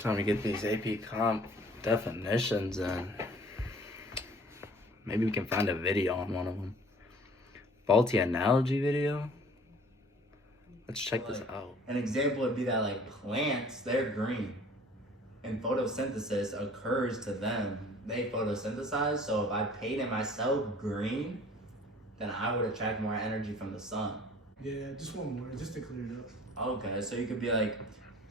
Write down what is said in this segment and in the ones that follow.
Trying to get these AP Comp definitions in. Maybe we can find a video on one of them. Faulty analogy video? Let's check this out. An example would be that like plants, they're green. And photosynthesis occurs to them. They photosynthesize, so if I painted myself green, then I would attract more energy from the sun. Yeah, just one more, just to clear it up. Okay, so you could be like,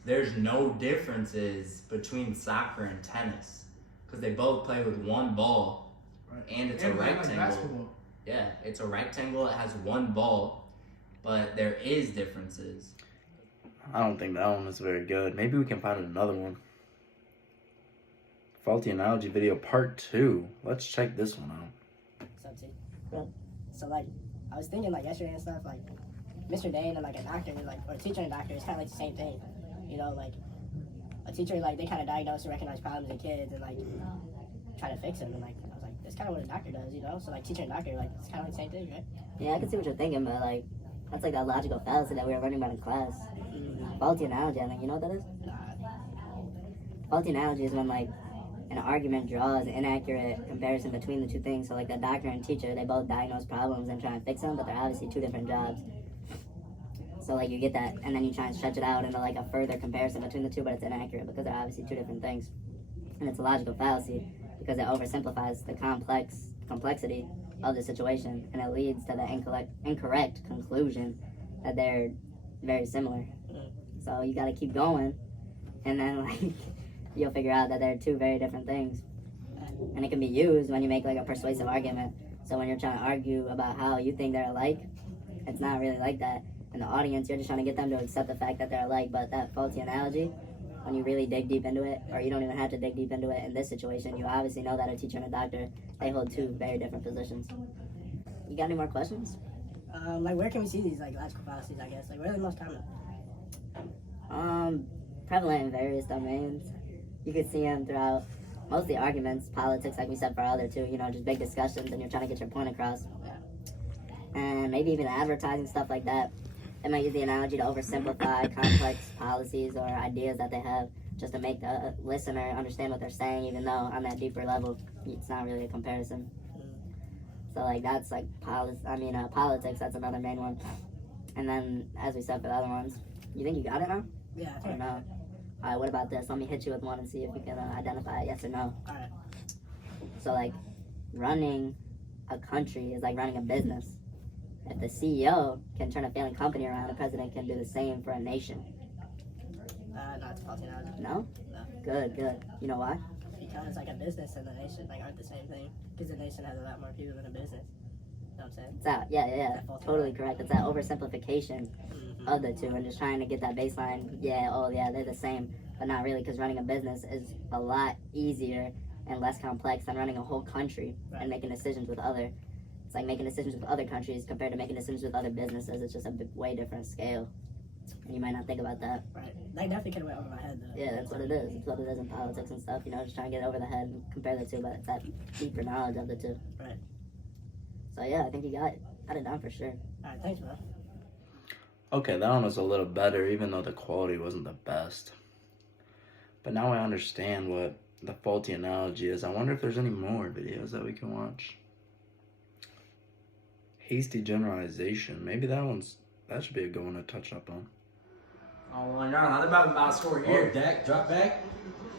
there's no differences between soccer and tennis. Because they both play with one ball, Right. and it's a Like rectangle. basketball. Yeah, it's a rectangle, it has one ball, but there is differences. I don't think that one is very good. Maybe we can find another one. Faulty analogy video part 2. Let's check this one out. What's up, T? Bro, so like, I was thinking like yesterday and stuff, like, Mr. Dane and like a doctor, like, or a teacher and a doctor is kind of like the same thing. You know, like, a teacher, like, they kind of diagnose and recognize problems in kids and like, try to fix them. And like, I was like, that's kind of what a doctor does, you know? So like, teacher and doctor, like, it's kind of like the same thing, right? Yeah, I can see what you're thinking, but like, that's like that logical fallacy that we were learning about in class. Faulty analogy, I think, you know what that is? Faulty analogy is when like an argument draws an inaccurate comparison between the two things. So like the doctor and teacher, they both diagnose problems and try and fix them, but they're obviously two different jobs. So like you get that, and then you try and stretch it out into like a further comparison between the two, but it's inaccurate because they're obviously two different things. And it's a logical fallacy because it oversimplifies the complexity of the situation, and it leads to the incorrect conclusion that they're very similar. So you gotta keep going, and then like you'll figure out that they're two very different things. And it can be used when you make like a persuasive argument. So when you're trying to argue about how you think they're alike, it's not really like that. In the audience, you're just trying to get them to accept the fact that they're alike. But that faulty analogy, when you really dig deep into it, or you don't even have to dig deep into it in this situation, you obviously know that a teacher and a doctor, they hold two very different positions. You got any more questions? Like, where can we see these like logical fallacies, I guess? Like, where are they most common? Prevalent in various domains. You could see them throughout mostly arguments, politics, like we said for other two, you know, just big discussions, and you're trying to get your point across. And maybe even advertising, stuff like that. They might use the analogy to oversimplify complex policies or ideas that they have, just to make the listener understand what they're saying, even though on that deeper level, it's not really a comparison. So like that's like politics, that's another main one. And then, as we said for the other ones, you think you got it now? Yeah, I Or think. no? All right, what about this? Let me hit you with one and see if we can identify it, yes or no. All right. So like, running a country is like running a business. If the CEO can turn a failing company around, the president can do the same for a nation. No, it's a faulty analogy. No? No. Good. You know why? Because like a business and a nation like aren't the same thing. Because a nation has a lot more people than a business. You know what I'm saying? It's that, yeah, That faulty totally analogy. correct. It's that oversimplification of the two and just trying to get that baseline, they're the same, but not really, because running a business is a lot easier and less complex than running a whole country and making decisions with other. It's like making decisions with other countries compared to making decisions with other businesses. It's just a way different scale. And you might not think about that. Right. That definitely could have went over my head though. Yeah, that's what it is. It's what it is in politics and stuff, you know, just trying to get over the head and compare the two, but it's that deeper knowledge of the two. Right. So yeah, I think you got it done for sure. All right, thanks, bro. Okay, that one was a little better, even though the quality wasn't the best. But now I understand what the faulty analogy is. I wonder if there's any more videos that we can watch. Hasty generalization. Maybe that should be a good one to touch up on. Oh, 1 yard. How about score here? Dak, drop back.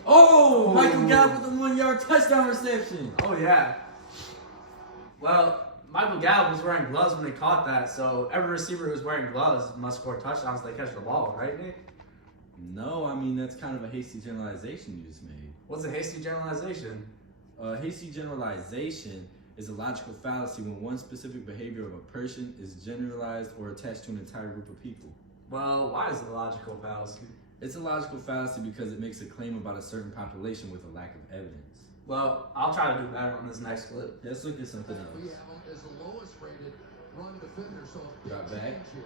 Oh, Michael Gallup with the 1 yard touchdown reception. Oh, yeah. Well, Michael Gallup was wearing gloves when he caught that, so every receiver who's wearing gloves must score touchdowns if they catch the ball, right, Nick? No, I mean, that's kind of a hasty generalization you just made. What's a hasty generalization? Hasty generalization is a logical fallacy when one specific behavior of a person is generalized or attached to an entire group of people. Well, why is it a logical fallacy? It's a logical fallacy because it makes a claim about a certain population with a lack of evidence. Well, I'll try to do better on this next clip. Let's look at something else. We have him as the lowest rated run defender, so a big Drop back. change here.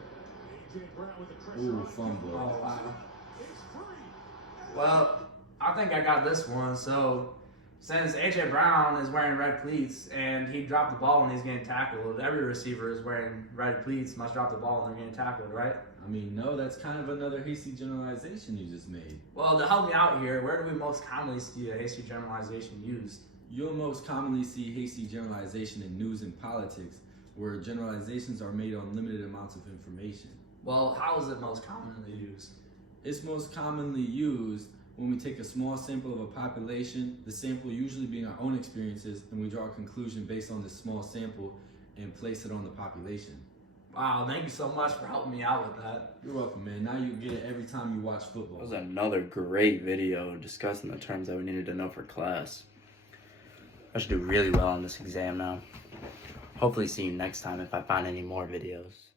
A.J. Brown with the pressure Ooh, on fumble. Oh, wow. It's free. Well, I think I got this one. So, since A.J. Brown is wearing red cleats and he dropped the ball when he's getting tackled, every receiver is wearing red cleats, must drop the ball when they're getting tackled, right? I mean, no, that's kind of another hasty generalization you just made. Well, to help me out here, where do we most commonly see a hasty generalization used? You'll most commonly see hasty generalization in news and politics, where generalizations are made on limited amounts of information. Well, how is it most commonly used? It's most commonly used when we take a small sample of a population, the sample usually being our own experiences, and we draw a conclusion based on this small sample and place it on the population. Wow, thank you so much for helping me out with that. You're welcome, man. Now you get it every time you watch football. That was another great video discussing the terms that we needed to know for class. I should do really well on this exam now. Hopefully see you next time if I find any more videos.